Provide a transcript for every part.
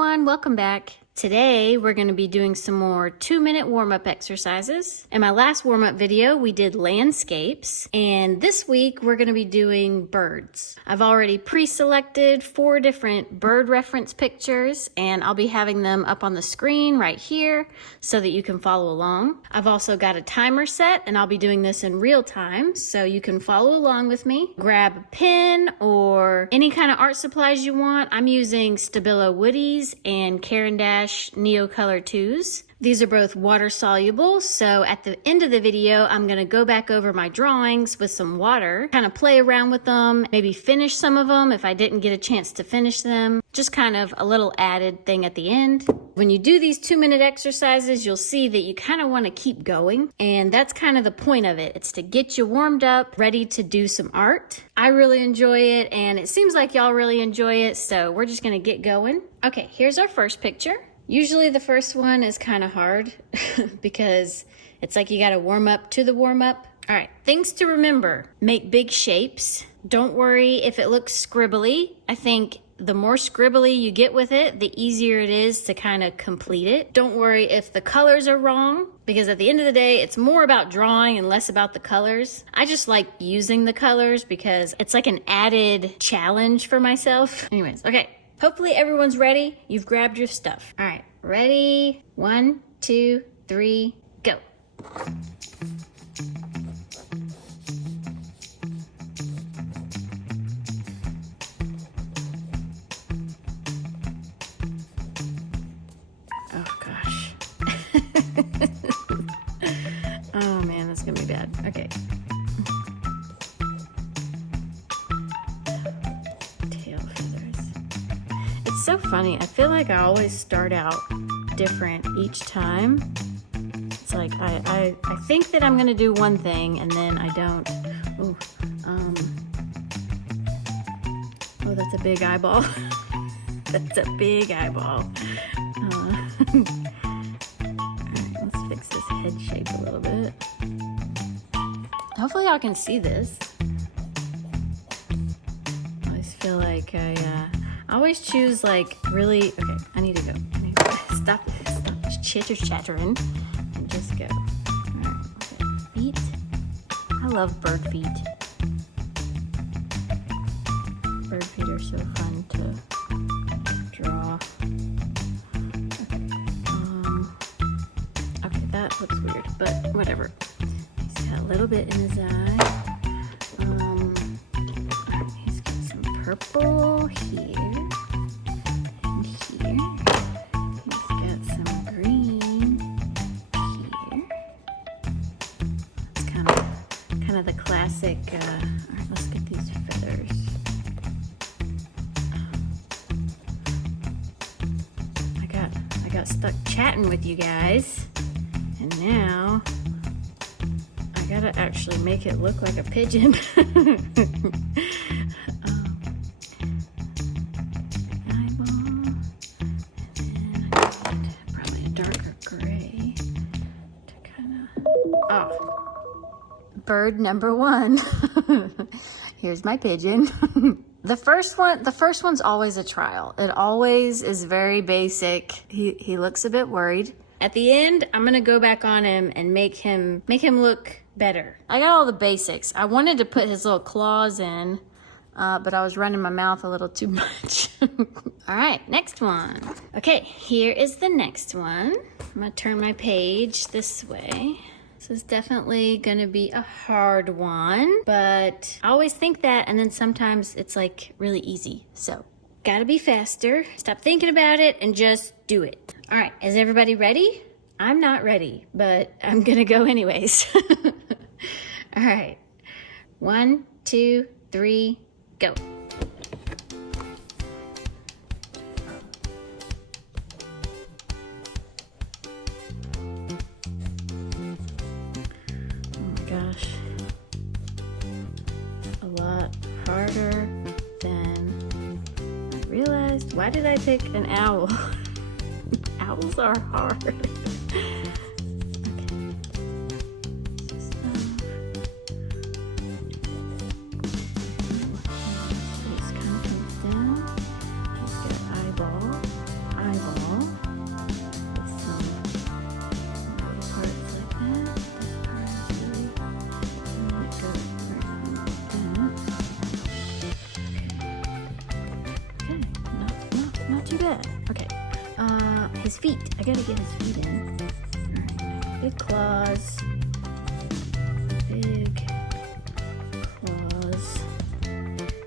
everyone, welcome back. Today we're going to be doing some more 2-minute warm-up exercises. In my last warm-up video we did landscapes, and this week we're going to be doing birds. I've already pre-selected 4 different bird reference pictures, and I'll be having them up on the screen right here so that you can follow along. I've also got a timer set, and I'll be doing this in real time so you can follow along with me. Grab a pen or any kind of art supplies you want. I'm using Stabilo Woodys and Caran Neocolor IIs. These are both water soluble, so at the end of the video I'm going to go back over my drawings with some water, kind of play around with them, maybe finish some of them if I didn't get a chance to finish them. Just kind of a little added thing at the end. When you do these 2-minute exercises, you'll see that you kind of want to keep going, and that's kind of the point of it. It's to get you warmed up, ready to do some art. I really enjoy it, and it seems like y'all really enjoy it, so we're just going to get going. Okay, here's our first picture. Usually the first one is kind of hard because it's like you got to warm up to the warm up. All right, things to remember. Make big shapes. Don't worry if it looks scribbly. I think the more scribbly you get with it, the easier it is to kind of complete it. Don't worry if the colors are wrong, because at the end of the day, it's more about drawing and less about the colors. I just like using the colors because it's like an added challenge for myself. Anyways, okay. Hopefully everyone's ready. You've grabbed your stuff. All right, ready? 1, 2, 3, go. Oh gosh. Oh man, that's gonna be bad. Okay. So funny. I feel like I always start out different each time. It's like I think that I'm gonna do one thing and then I don't. Ooh, oh, that's a big eyeball. That's a big eyeball. Alright, let's fix this head shape a little bit. Hopefully y'all can see this. I always feel like I always choose like really, okay, I need to go. Stop chattering and just go. All right, okay. Feet. I love bird feet. Bird feet are so fun to draw. Okay, that looks weird, but whatever. He's got a little bit in his eye. He's got some purple here. The classic, all right, let's get these feathers. I got stuck chatting with you guys, and now I gotta actually make it look like a pigeon. Eyeball, and then I need probably a darker gray to kind of, oh. Bird number 1. Here's my pigeon. The first one's always a trial. It always is very basic. He looks a bit worried. At the end, I'm gonna go back on him and make him look better. I got all the basics. I wanted to put his little claws in, but I was running my mouth a little too much. All right, next one. Okay, here is the next one. I'm gonna turn my page this way. This is definitely gonna be a hard one, but I always think that, and then sometimes it's like really easy. So, gotta be faster. Stop thinking about it and just do it. All right, is everybody ready? I'm not ready, but I'm gonna go anyways. All right, 1, 2, 3, go. Gosh, a lot harder than I realized. Why did I pick an owl? Owls are hard. Okay. Just kind of comes down. He's got eyeball. Not too bad. Okay. His feet. I gotta get his feet in. Alright. Big claws. Big claws.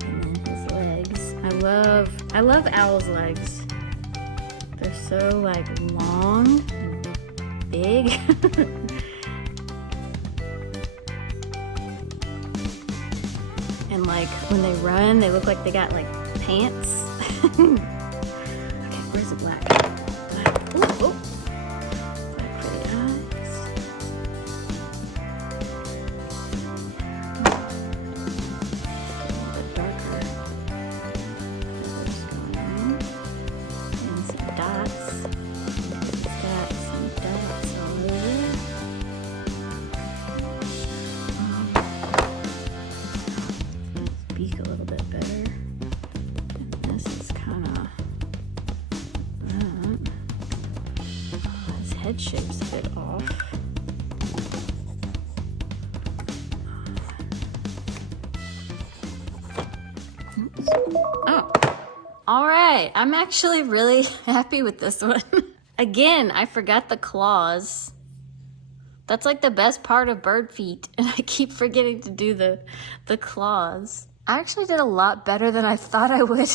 And then his legs. I love owls' legs. They're so like long and big. And like when they run, they look like they got like pants. Okay, where's the black? Black. Ooh, ooh. Black for the eyes. A little bit darker feathers going on. And some dots. It's got some dots all over. Beak a little bit better. And this is kind of his head shape's a bit off. Oops. Oh, all right. I'm actually really happy with this one. Again, I forgot the claws. That's like the best part of bird feet, and I keep forgetting to do the claws. I actually did a lot better than I thought I would.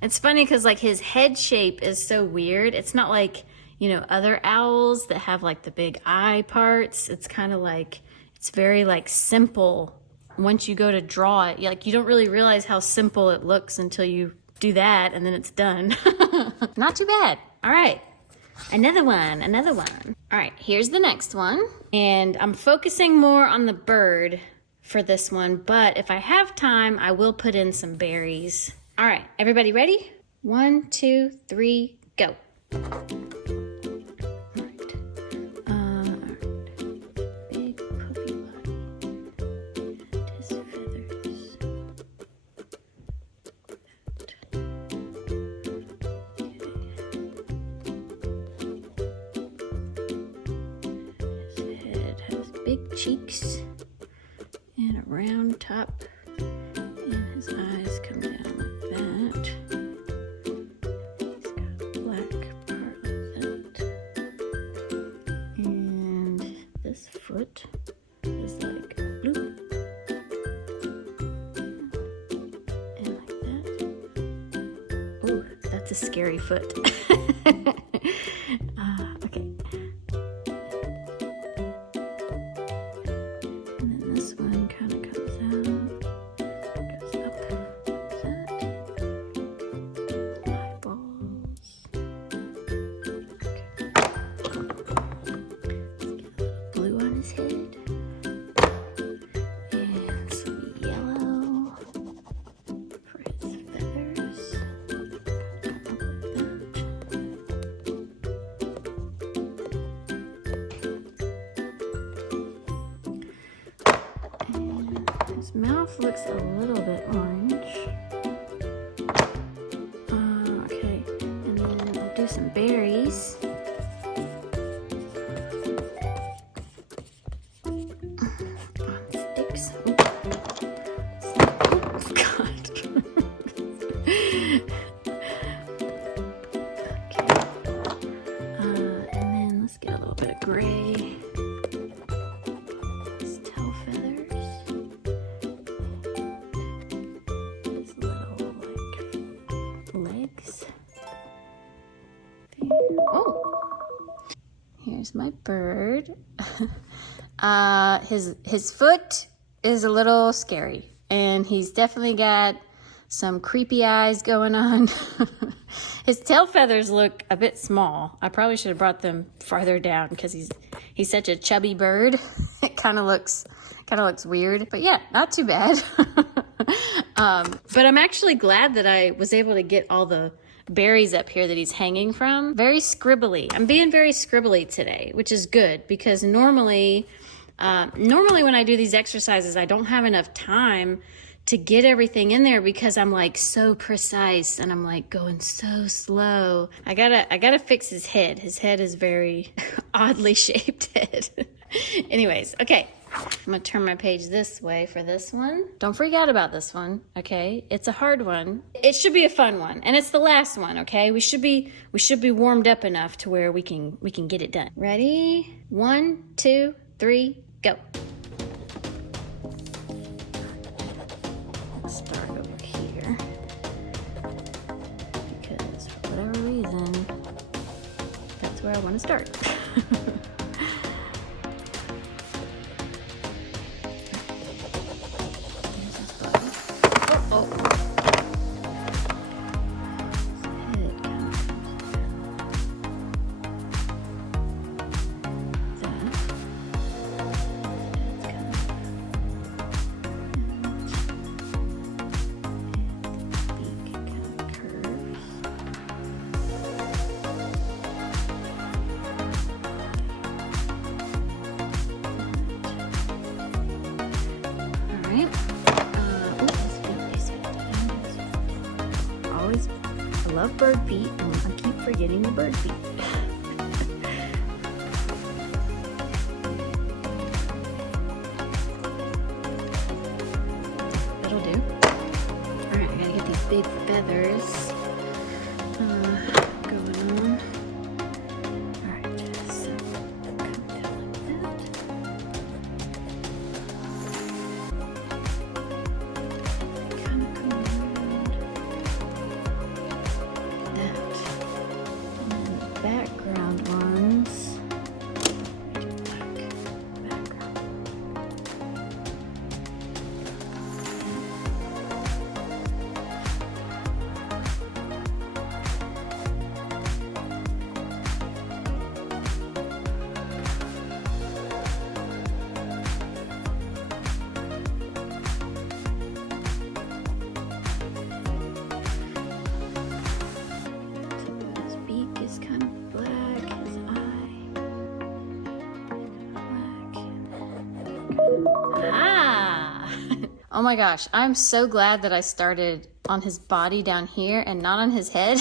It's funny because like his head shape is so weird. It's not like, you know, other owls that have like the big eye parts. It's kind of like, it's very like simple. Once you go to draw it, like you don't really realize how simple it looks until you do that and then it's done. Not too bad. All right. Another one, another one. All right, here's the next one. And I'm focusing more on the bird for this one, but if I have time, I will put in some berries. All right, everybody ready? 1, 2, 3, go. All right. Big puffy body and his feathers. His head has big cheeks and a round top, and his eyes come down like that. He's got a black part like that. And this foot is like blue. And like that. Oh, that's a scary foot. Okay. This one kind of comes out, goes up like that. Eyeballs. Okay. Let's get a little blue on his head. And some yellow for his feathers. Up like that. His mouth looks a little bit orange. Okay, and then we'll do some berries. On sticks. Oh, God. Okay. And then let's get a little bit of gray. His tail feathers. His little, like, legs. There. Oh! Here's my bird. His foot is a little scary, and he's definitely got some creepy eyes going on. His tail feathers look a bit small. I probably should have brought them farther down because he's such a chubby bird. It kind of looks weird, but yeah, not too bad. But I'm actually glad that I was able to get all the berries up here that he's hanging from. Very scribbly. I'm being very scribbly today, which is good because normally when I do these exercises, I don't have enough time to get everything in there because I'm like so precise and I'm like going so slow. I gotta fix his head. His head is very oddly shaped head. Anyways, okay. I'm gonna turn my page this way for this one. Don't freak out about this one, okay? It's a hard one. It should be a fun one, and it's the last one, okay? We should be warmed up enough to where we can get it done. Ready? 1, 2, 3, go. Let's start over here because for whatever reason, that's where I want to start. I love bird feet, and I keep forgetting the bird feet. That'll do. Alright, I gotta get these big feathers going on. Alright, so come down like that. Kind of come around. Background ones. Background. So his beak is kind of black, his eye black. Ah! Oh my gosh, I'm so glad that I started on his body down here and not on his head.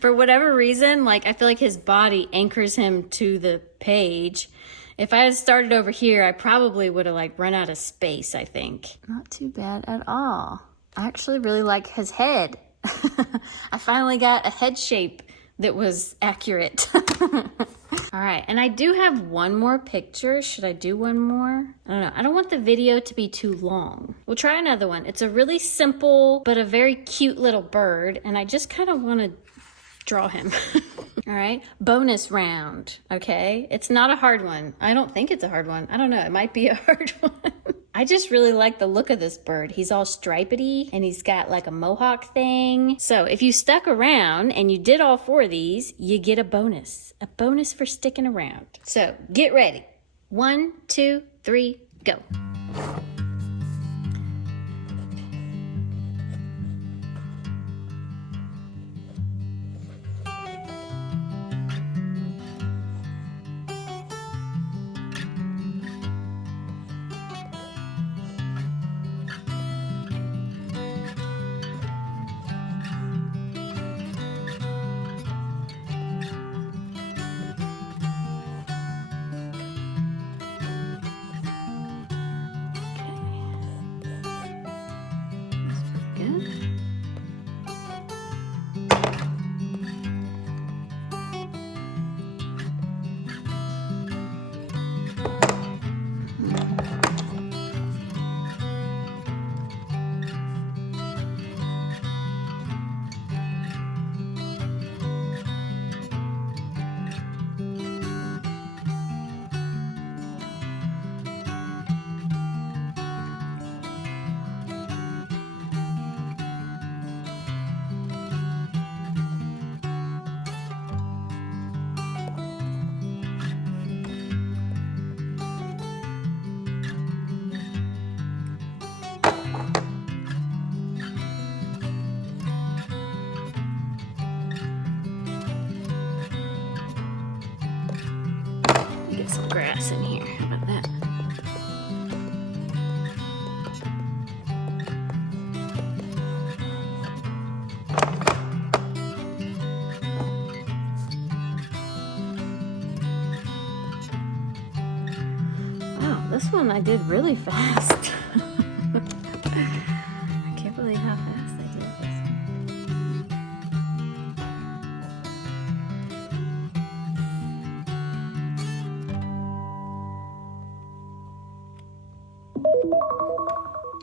For whatever reason, like I feel like his body anchors him to the page. If I had started over here, I probably would have like run out of space, I think. Not too bad at all. I actually really like his head. I finally got a head shape that was accurate. All right, and I do have one more picture. Should I do one more? I don't know. I don't want the video to be too long. We'll try another one. It's a really simple, but a very cute little bird, and I just kind of want to draw him. All right, bonus round, okay? It's not a hard one. I don't think it's a hard one. I don't know, it might be a hard one. I just really like the look of this bird. He's all stripedy and he's got like a mohawk thing. So if you stuck around and you did all 4 of these, you get a bonus for sticking around. So get ready. 1, 2, 3, go. Some grass in here. How about that? Wow, This one I did really fast. I can't believe how fast I did this.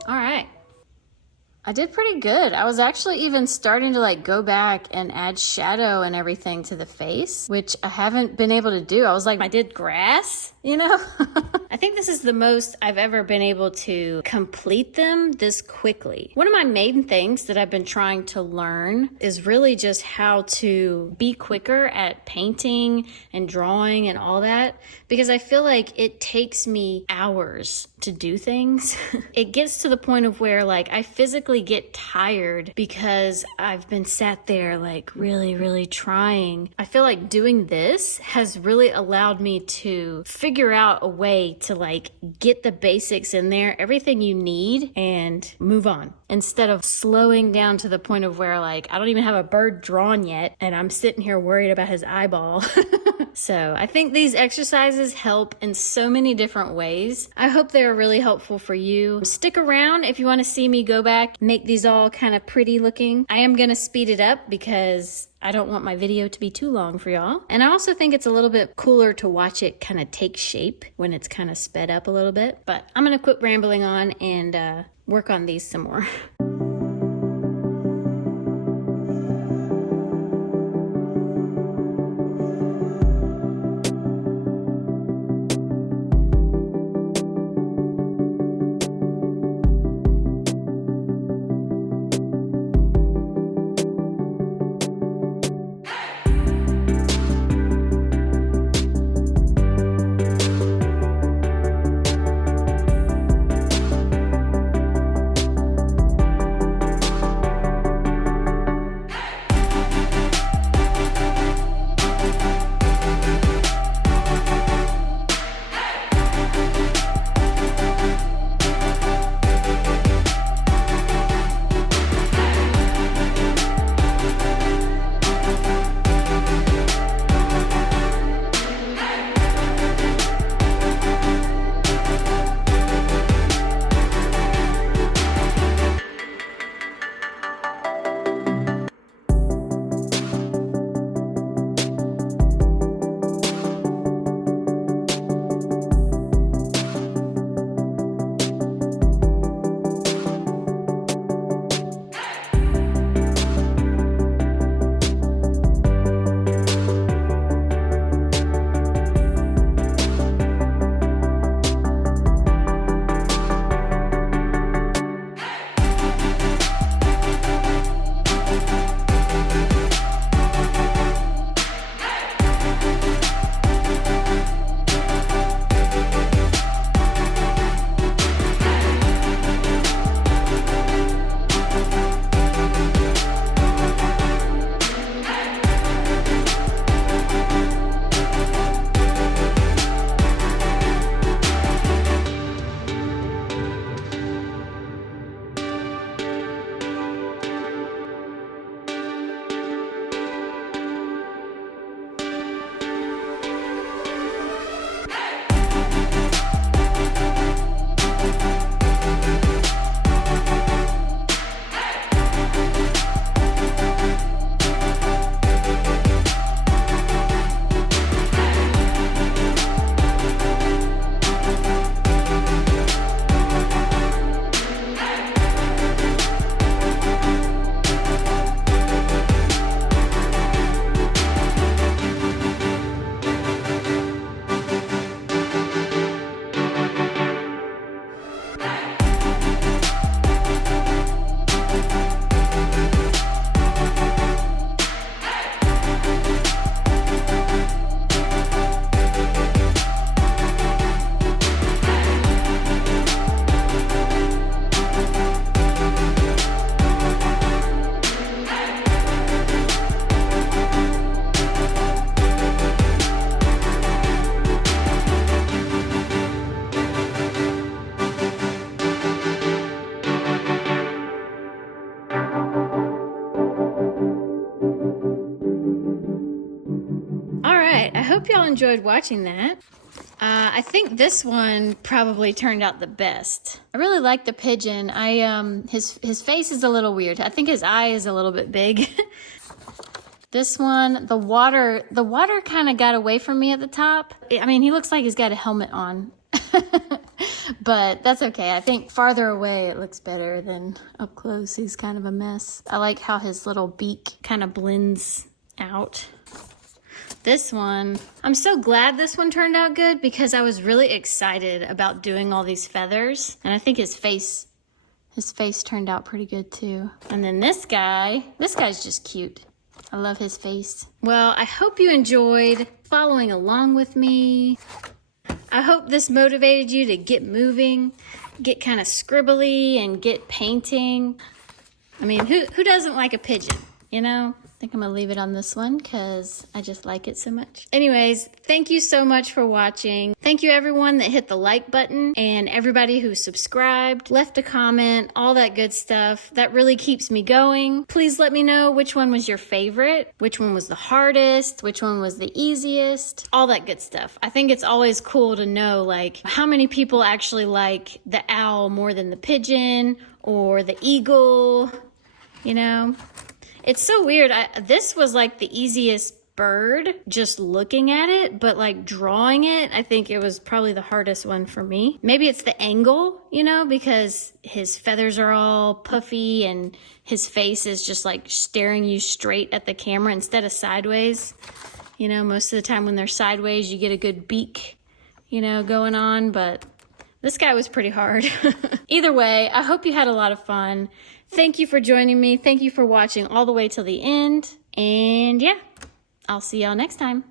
All right. I did pretty good. I was actually even starting to like go back and add shadow and everything to the face, which I haven't been able to do. I was like, I did grass, you know? I think this is the most I've ever been able to complete them this quickly. One of my main things that I've been trying to learn is really just how to be quicker at painting and drawing and all that, because I feel like it takes me hours to do things. It gets to the point of where like I physically get tired because I've been sat there like really trying. I feel like doing this has really allowed me to figure out a way to like get the basics in there, everything you need, and move on, instead of slowing down to the point of where like I don't even have a bird drawn yet and I'm sitting here worried about his eyeball. So I think these exercises help in so many different ways. I hope they're really helpful for you. Stick around if you want to see me go back, make these all kind of pretty looking. I am going to speed it up because I don't want my video to be too long for y'all. And I also think it's a little bit cooler to watch it kind of take shape when it's kind of sped up a little bit. But I'm going to quit rambling on and work on these some more. hope y'all enjoyed watching that. I think this one probably turned out the best. I really like the pigeon. His face is a little weird. I think his eye is a little bit big. This one, the water kind of got away from me at the top. I mean, he looks like he's got a helmet on. But that's okay. I think farther away it looks better than up close. He's kind of a mess. I like how his little beak kind of blends out. This one, I'm so glad this one turned out good because I was really excited about doing all these feathers. And I think his face turned out pretty good too. And then this guy's just cute. I love his face. Well, I hope you enjoyed following along with me. I hope this motivated you to get moving, get kind of scribbly and get painting. I mean, who doesn't like a pigeon, you know? I think I'm gonna leave it on this one because I just like it so much. Anyways, thank you so much for watching. Thank you everyone that hit the like button and everybody who subscribed, left a comment, all that good stuff. That really keeps me going. Please let me know which one was your favorite, which one was the hardest, which one was the easiest, all that good stuff. I think it's always cool to know like how many people actually like the owl more than the pigeon or the eagle, you know? It's so weird. This was like the easiest bird just looking at it, but like drawing it, I think it was probably the hardest one for me. Maybe it's the angle, you know, because his feathers are all puffy and his face is just like staring you straight at the camera instead of sideways. You know, most of the time when they're sideways, you get a good beak, you know, going on, but this guy was pretty hard. Either way, I hope you had a lot of fun. Thank you for joining me. Thank you for watching all the way till the end. And yeah, I'll see y'all next time.